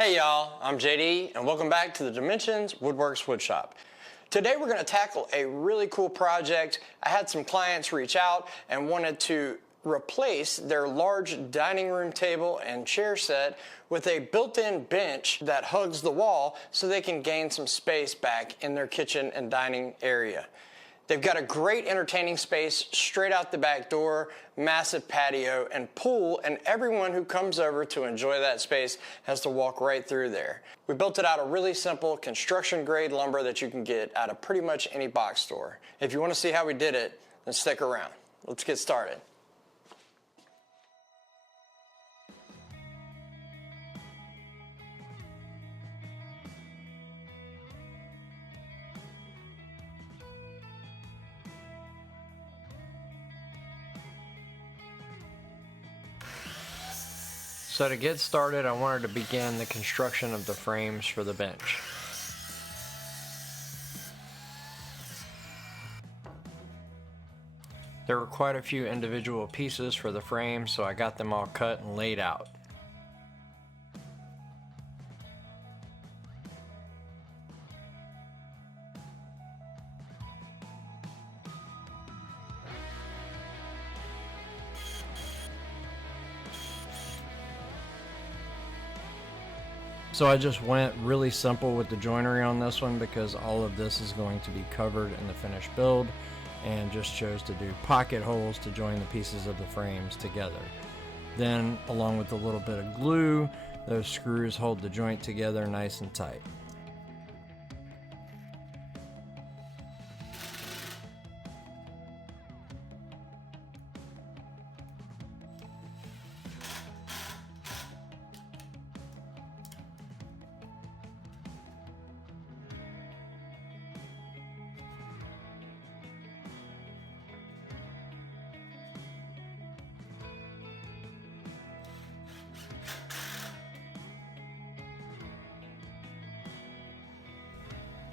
Hey y'all, I'm JD and welcome back to the Dimensionswoodworks Woodshop. Today we're going to tackle a really cool project. I had some clients reach out and wanted to replace their large dining room table and chair set with a built-in bench that hugs the wall so they can gain some space back in their kitchen and dining area. They've got a great entertaining space straight out the back door, massive patio and pool, and everyone who comes over to enjoy that space has to walk right through there. We built it out of really simple construction grade lumber that you can get out of pretty much any box store. If you want to see how we did it, then stick around. Let's get started. So to get started, I wanted to begin the construction of the frames for the bench. There were quite a few individual pieces for the frame, so I got them all cut and laid out. So I just went really simple with the joinery on this one because all of this is going to be covered in the finished build, and just chose to do pocket holes to join the pieces of the frames together. Then, along with a little bit of glue, those screws hold the joint together nice and tight.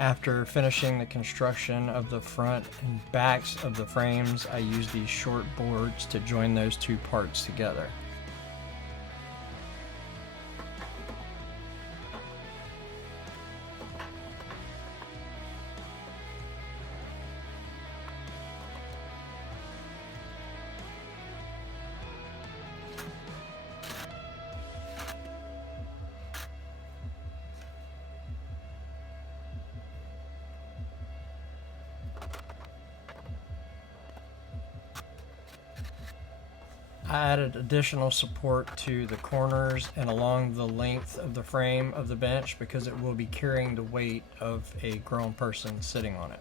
After finishing the construction of the front and backs of the frames, I used these short boards to join those two parts together. I added additional support to the corners and along the length of the frame of the bench because it will be carrying the weight of a grown person sitting on it.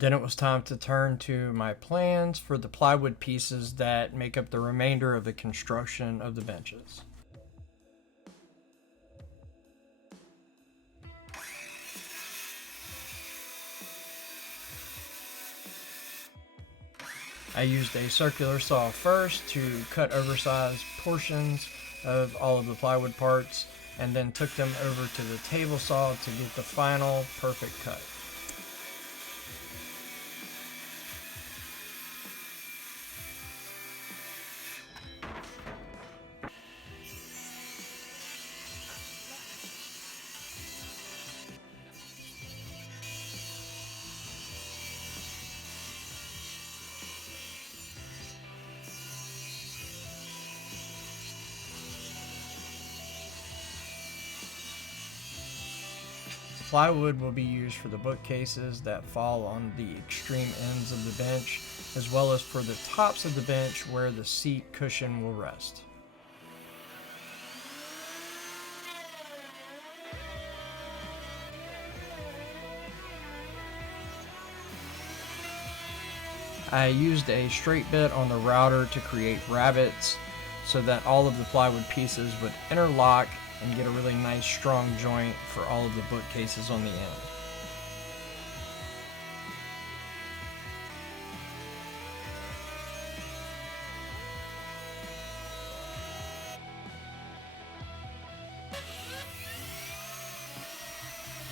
Then it was time to turn to my plans for the plywood pieces that make up the remainder of the construction of the benches. I used a circular saw first to cut oversized portions of all of the plywood parts, and then took them over to the table saw to get the final perfect cut. Plywood will be used for the bookcases that fall on the extreme ends of the bench, as well as for the tops of the bench where the seat cushion will rest. I used a straight bit on the router to create rabbets so that all of the plywood pieces would interlock and get a really nice strong joint for all of the bookcases on the end.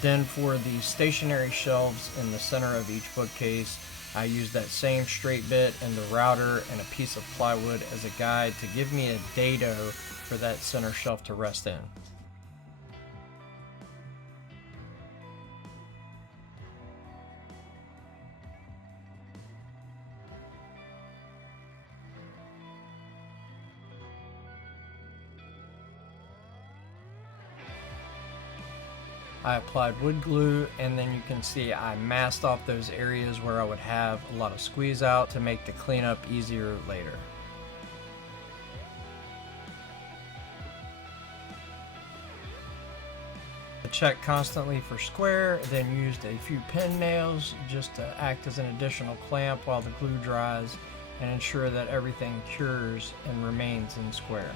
Then for the stationary shelves in the center of each bookcase, I used that same straight bit and the router and a piece of plywood as a guide to give me a dado for that center shelf to rest in. I applied wood glue, and then you can see I masked off those areas where I would have a lot of squeeze out to make the cleanup easier later. I checked constantly for square, then used a few pin nails just to act as an additional clamp while the glue dries and ensure that everything cures and remains in square.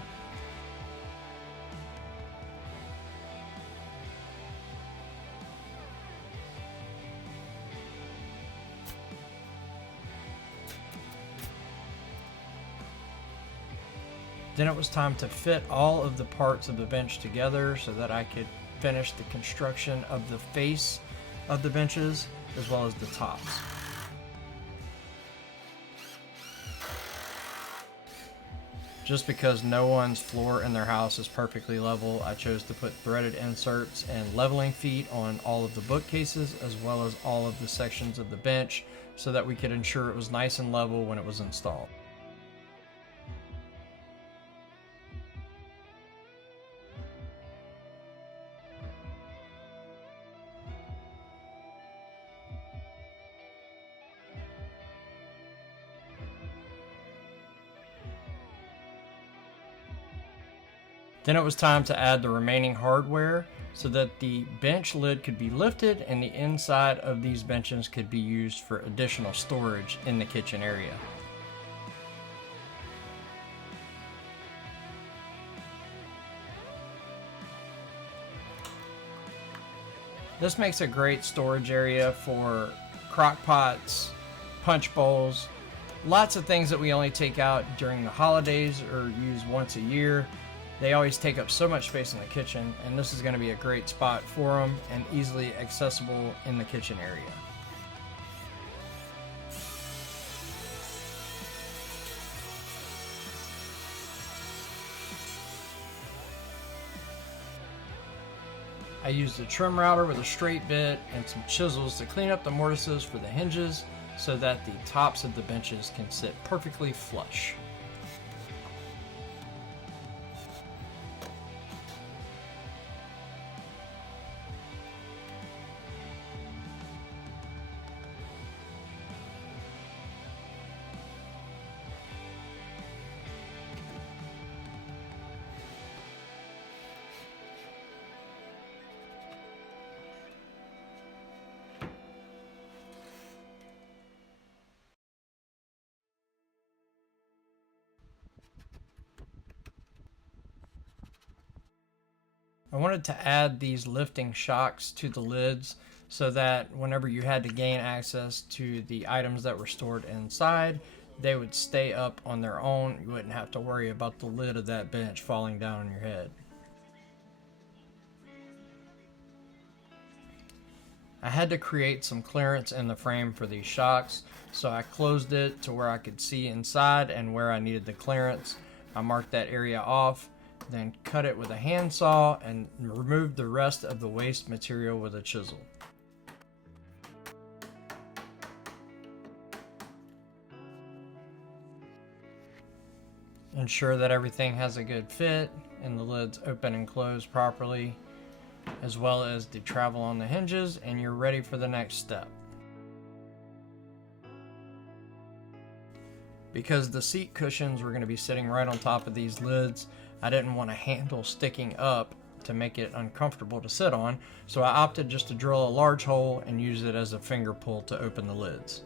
Then it was time to fit all of the parts of the bench together so that I could finish the construction of the face of the benches as well as the tops. Just because no one's floor in their house is perfectly level, I chose to put threaded inserts and leveling feet on all of the bookcases as well as all of the sections of the bench so that we could ensure it was nice and level when it was installed. Then it was time to add the remaining hardware so that the bench lid could be lifted and the inside of these benches could be used for additional storage in the kitchen area. This makes a great storage area for crock pots, punch bowls, lots of things that we only take out during the holidays or use once a year. They always take up so much space in the kitchen, and this is going to be a great spot for them and easily accessible in the kitchen area. I used a trim router with a straight bit and some chisels to clean up the mortises for the hinges so that the tops of the benches can sit perfectly flush. I wanted to add these lifting shocks to the lids so that whenever you had to gain access to the items that were stored inside, they would stay up on their own. You wouldn't have to worry about the lid of that bench falling down on your head. I had to create some clearance in the frame for these shocks, so I closed it to where I could see inside and where I needed the clearance. I marked that area off, then cut it with a handsaw and removed the rest of the waste material with a chisel. Ensure that everything has a good fit and the lids open and close properly, as well as the travel on the hinges, and you're ready for the next step. Because the seat cushions were going to be sitting right on top of these lids, I didn't want a handle sticking up to make it uncomfortable to sit on, so I opted just to drill a large hole and use it as a finger pull to open the lids.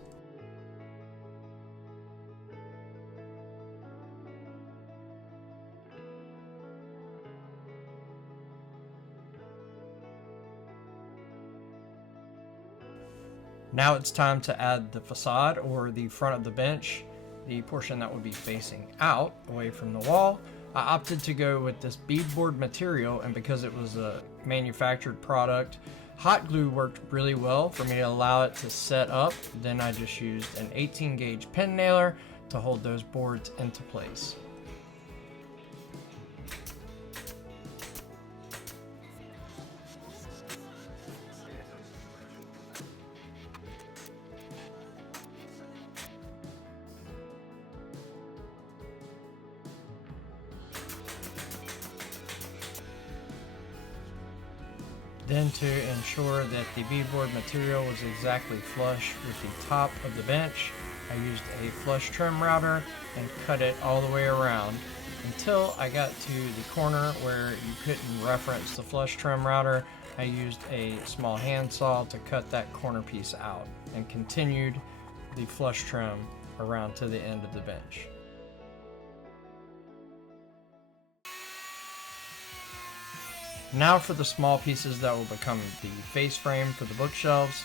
Now it's time to add the facade, or the front of the bench, the portion that would be facing out away from the wall. I opted to go with this beadboard material, and because it was a manufactured product, Hot glue worked really well for me to allow it to set up. Then I just used an 18 gauge pin nailer to hold those boards into place. Then, to ensure that the beadboard material was exactly flush with the top of the bench, I used a flush trim router and cut it all the way around until I got to the corner where you couldn't reference the flush trim router. I used a small handsaw to cut that corner piece out and continued the flush trim around to the end of the bench. Now for the small pieces that will become the face frame for the bookshelves.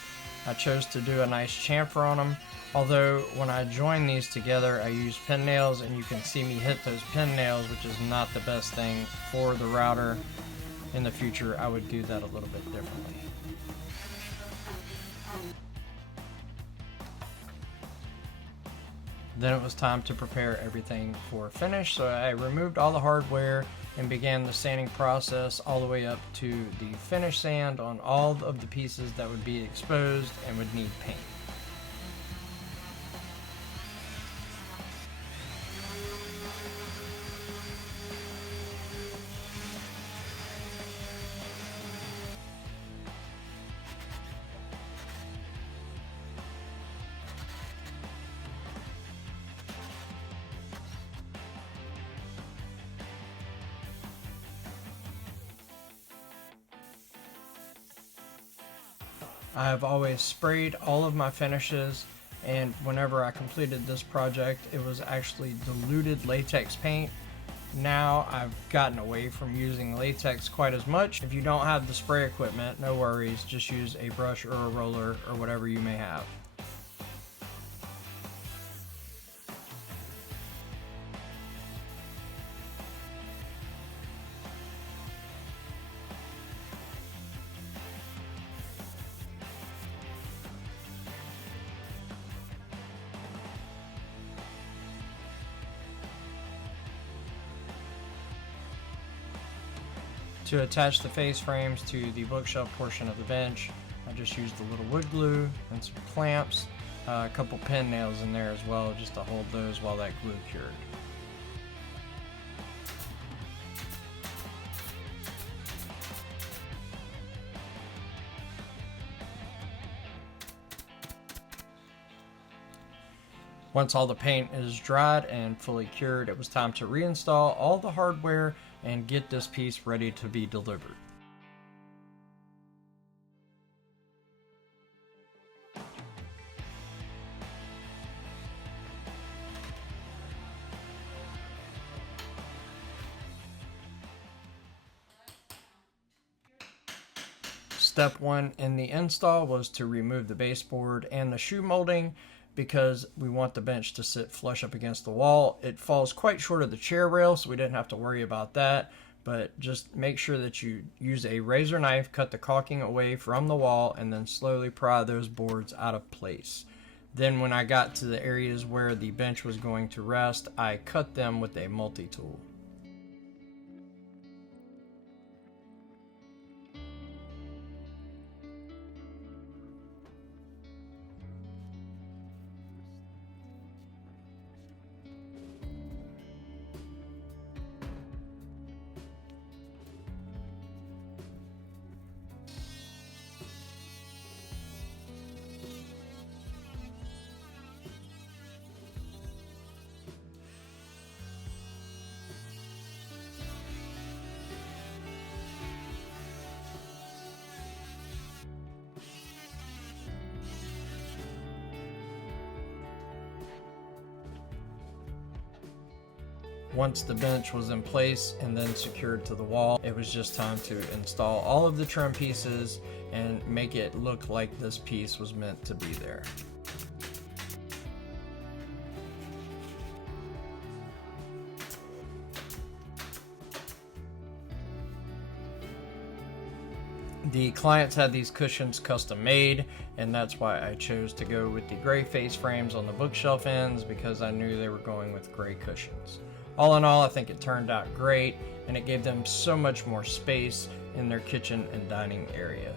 I chose to do a nice chamfer on them, although when I join these together I use pin nails, and you can see me hit those pin nails, which is not the best thing for the router. In the future I would do that a little bit differently. Then it was time to prepare everything for finish, so I removed all the hardware and began the sanding process all the way up to the finish sand on all of the pieces that would be exposed and would need paint. I have always sprayed all of my finishes, and whenever I completed this project it was actually diluted latex paint. Now I've gotten away from using latex quite as much. If you don't have the spray equipment, no worries, just use a brush or a roller or whatever you may have. To attach the face frames to the bookshelf portion of the bench, I just used a little wood glue and some clamps, a couple pin nails in there as well, just to hold those while that glue cured. Once all the paint is dried and fully cured, it was time to reinstall all the hardware and get this piece ready to be delivered. Step one in the install was to remove the baseboard and the shoe molding, because we want the bench to sit flush up against the wall. It falls quite short of the chair rail, so we didn't have to worry about that, but just make sure that you use a razor knife, cut the caulking away from the wall, and then slowly pry those boards out of place. Then when I got to the areas where the bench was going to rest, I cut them with a multi-tool. Once the bench was in place and then secured to the wall, it was just time to install all of the trim pieces and make it look like this piece was meant to be there. The clients had these cushions custom made, and that's why I chose to go with the gray face frames on the bookshelf ends, because I knew they were going with gray cushions. All in all, I think it turned out great, and it gave them so much more space in their kitchen and dining area.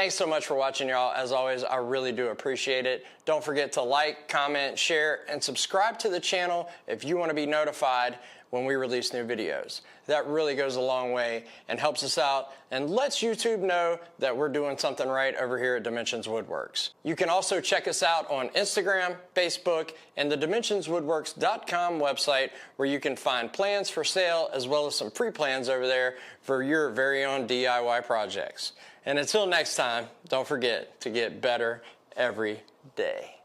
Thanks so much for watching, y'all. As always, I really do appreciate it. Don't forget to like, comment, share, and subscribe to the channel if you want to be notified when we release new videos. That really goes a long way and helps us out and lets YouTube know that we're doing something right over here at Dimensionswoodworks. You can also check us out on Instagram, Facebook, and the Dimensionswoodworks.com website, where you can find plans for sale as well as some free plans over there for your very own DIY projects. And until next time, don't forget to get better every day.